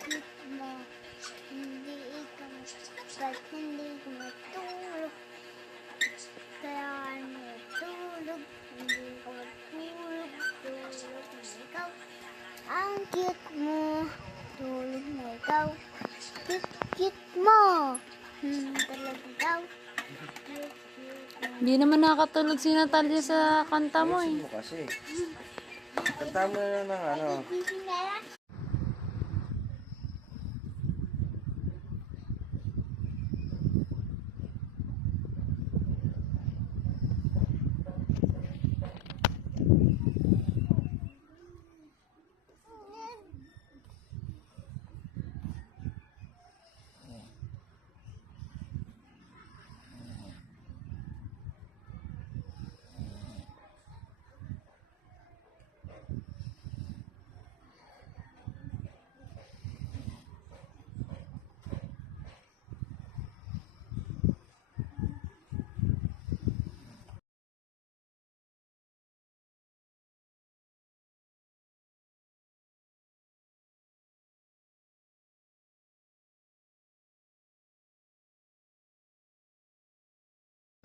Cute mo. Hindi ikaw ba't hindi ko matulog? Kaya ano tulog, hindi ko matulog. Tulog na ikaw. Ang cute mo. Tulog na ikaw. Cute mo. Talaga daw. Cute mo. Hindi naman nakatulog si Natalia sa kanta mo Ayusin eh. mo kasi. Kanta mo na ng ano. Gising na lang.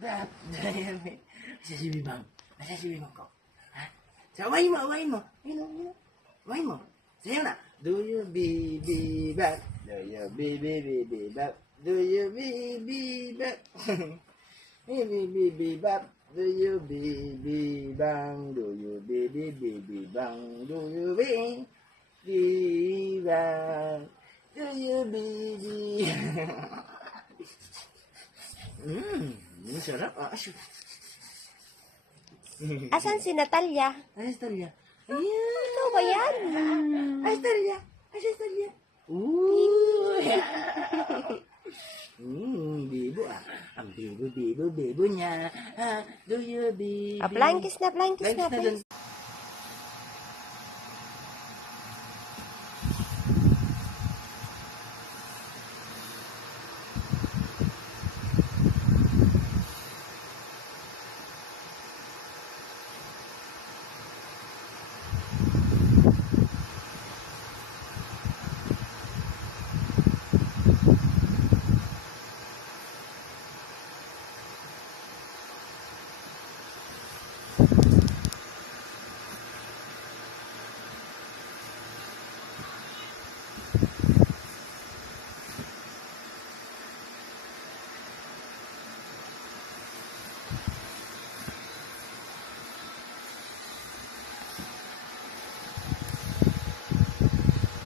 Asa si Bibang? Asa si Bibang ko? Ha? Sa away mo, away mo. Ayun, ayun. Away mo. Sayo na. Do you be back? Do you be back? Do you be back? Be back. Do you be bang? Do you be bang? Do you be bang? Do you be Ini sarap. Asyik. Asan si Natalia? Ay, Estalia. Ayan. Ikaw ba yan? Ay, Estalia. Ay, Estalia. Bibo ah. Ang bibo niya. Do you be... Blind kiss na, blind kiss na. Blind kiss na dun. Please.